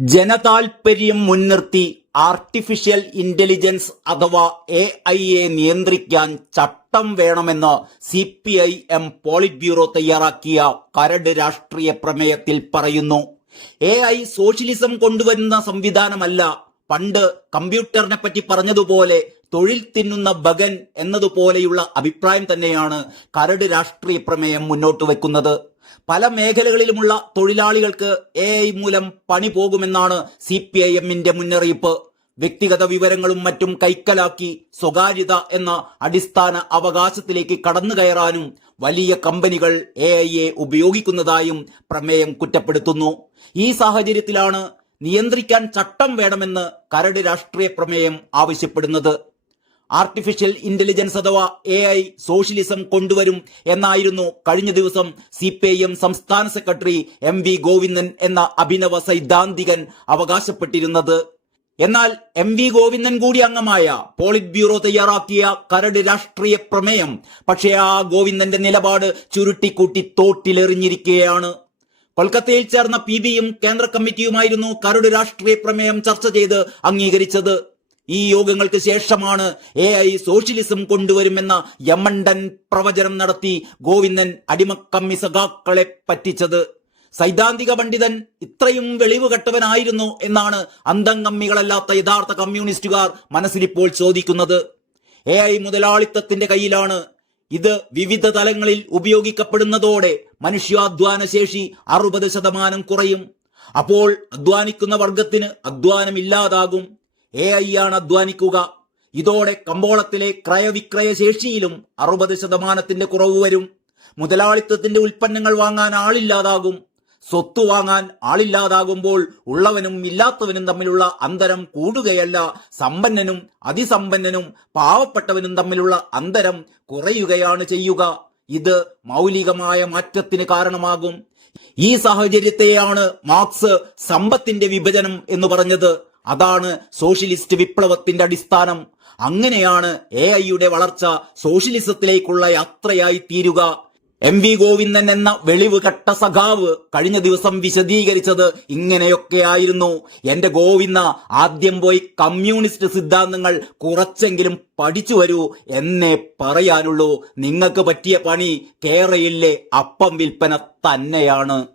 ജനതാൽപര്യം മുൻനിർത്തി artificial intelligence അഥവാ AI നിയന്ത്രിക്കാൻ ചട്ടം വേണമെന്ന് CPIM പോളിറ്റ് ബ്യൂറോ തയ്യാറാക്കിയ കരട് രാഷ്ട്രീയ പ്രമേയത്തിൽ പറയുന്നു. AI സോഷ്യലിസം കൊണ്ടുവരുന്ന സംവിധാനമല്ല. പണ്ട് കമ്പ്യൂട്ടറിനെ പറ്റി പറഞ്ഞതുപോലെ തൊഴിൽ തിന്നുന്ന ബഗൻ എന്നതുപോലെയുള്ള അഭിപ്രായം തന്നെയാണ് കരട് രാഷ്ട്രീയ പ്രമേയം മുന്നോട്ട് വെക്കുന്നത്. പല മേഖലകളിലുമുള്ള തൊഴിലാളികൾക്ക് AI മൂലം പണി പോകുമെന്നാണ് CPIMന്റെ മുന്നറിയിപ്പ്. വ്യക്തിഗത വിവരങ്ങളും മറ്റും കൈക്കലാക്കി സ്വകാര്യത എന്ന അടിസ്ഥാന അവകാശത്തിലേക്ക് കടന്നു കയറാനും വലിയ കമ്പനികൾ AI ഉപയോഗിക്കുന്നതായും പ്രമേയം കുറ്റപ്പെടുത്തുന്നു. ഈ സാഹചര്യത്തിലാണ് നിയന്ത്രിക്കാൻ ചട്ടം വേണമെന്ന് കരട് രാഷ്ട്രീയ പ്രമേയം ആവശ്യപ്പെടുന്നത്. ആർട്ടിഫിഷ്യൽ ഇന്റലിജൻസ് അഥവാ AI സോഷ്യലിസം കൊണ്ടുവരും എന്നായിരുന്നു കഴിഞ്ഞ ദിവസം CPIM സംസ്ഥാന സെക്രട്ടറി MV ഗോവിന്ദൻ എന്ന അഭിനവ സൈദ്ധാന്തികൻ അവകാശപ്പെട്ടിരുന്നത്. എന്നാൽ MV ഗോവിന്ദൻ കൂടി അംഗമായ പോളിറ്റ് ബ്യൂറോ തയ്യാറാക്കിയ കരട് രാഷ്ട്രീയ പ്രമേയം പക്ഷേ ആ ഗോവിന്ദന്റെ നിലപാട് ചുരുട്ടിക്കൂട്ടി തോട്ടിലെറിഞ്ഞിരിക്കുകയാണ്. കൊൽക്കത്തയിൽ ചേർന്ന PBയും കേന്ദ്ര കമ്മിറ്റിയുമായിരുന്നു കരട് രാഷ്ട്രീയ പ്രമേയം ചർച്ച ചെയ്ത് അംഗീകരിച്ചത്. ഈ യോഗങ്ങൾക്ക് ശേഷമാണ് AI സോഷ്യലിസം കൊണ്ടുവരുമെന്ന യമണ്ടൻ പ്രവചനം നടത്തി ഗോവിന്ദൻ അടിമക്കമ്മി സഖാക്കളെ പറ്റിച്ചത്. സൈദ്ധാന്തിക പണ്ഡിതൻ ഇത്രയും വെളിവ് കെട്ടവനായിരുന്നു എന്നാണ് അന്തംകമ്മികളല്ലാത്ത യഥാർത്ഥ കമ്മ്യൂണിസ്റ്റുകാർ മനസ്സിലിപ്പോൾ ചോദിക്കുന്നത്. AI മുതലാളിത്തത്തിന്റെ കയ്യിലാണ്. ഇത് വിവിധ തലങ്ങളിൽ ഉപയോഗിക്കപ്പെടുന്നതോടെ മനുഷ്യാധ്വാന ശേഷി 60% കുറയും. അപ്പോൾ അധ്വാനിക്കുന്ന വർഗത്തിന് അധ്വാനമില്ലാതാകും. AI ആണ് അധ്വാനിക്കുക. ഇതോടെ കമ്പോളത്തിലെ ക്രയവിക്രയ ശേഷിയിലും 60% കുറവ് വരും. മുതലാളിത്തത്തിന്റെ ഉൽപ്പന്നങ്ങൾ വാങ്ങാൻ ആളില്ലാതാകും. സ്വത്ത് വാങ്ങാൻ ആളില്ലാതാകുമ്പോൾ ഉള്ളവനും ഇല്ലാത്തവനും തമ്മിലുള്ള അന്തരം കൂടുകയല്ല, സമ്പന്നനും അതിസമ്പന്നനും പാവപ്പെട്ടവനും തമ്മിലുള്ള അന്തരം കുറയുകയാണ് ചെയ്യുക. ഇത് മൗലികമായ മാറ്റത്തിന് കാരണമാകും. ഈ സാഹചര്യത്തെയാണ് മാർക്സ് സമ്പത്തിന്റെ വിഭജനം എന്ന് പറഞ്ഞത്. അതാണ് സോഷ്യലിസ്റ്റ് വിപ്ലവത്തിന്റെ അടിസ്ഥാനം. അങ്ങനെയാണ് AIയുടെ വളർച്ച സോഷ്യലിസത്തിലേക്കുള്ള യാത്രയായി തീരുക. MV ഗോവിന്ദൻ എന്ന വെളിവ് കെട്ട സഖാവ് കഴിഞ്ഞ ദിവസം വിശദീകരിച്ചത് ഇങ്ങനെയൊക്കെയായിരുന്നു. എന്റെ ഗോവിന്ദ, ആദ്യം പോയി കമ്മ്യൂണിസ്റ്റ് സിദ്ധാന്തങ്ങൾ കുറച്ചെങ്കിലും പഠിച്ചു വരൂ എന്നേ പറയാനുള്ളൂ. നിങ്ങൾക്ക് പറ്റിയ പണി കേരളയിലെ അപ്പം വിൽപ്പന തന്നെയാണ്.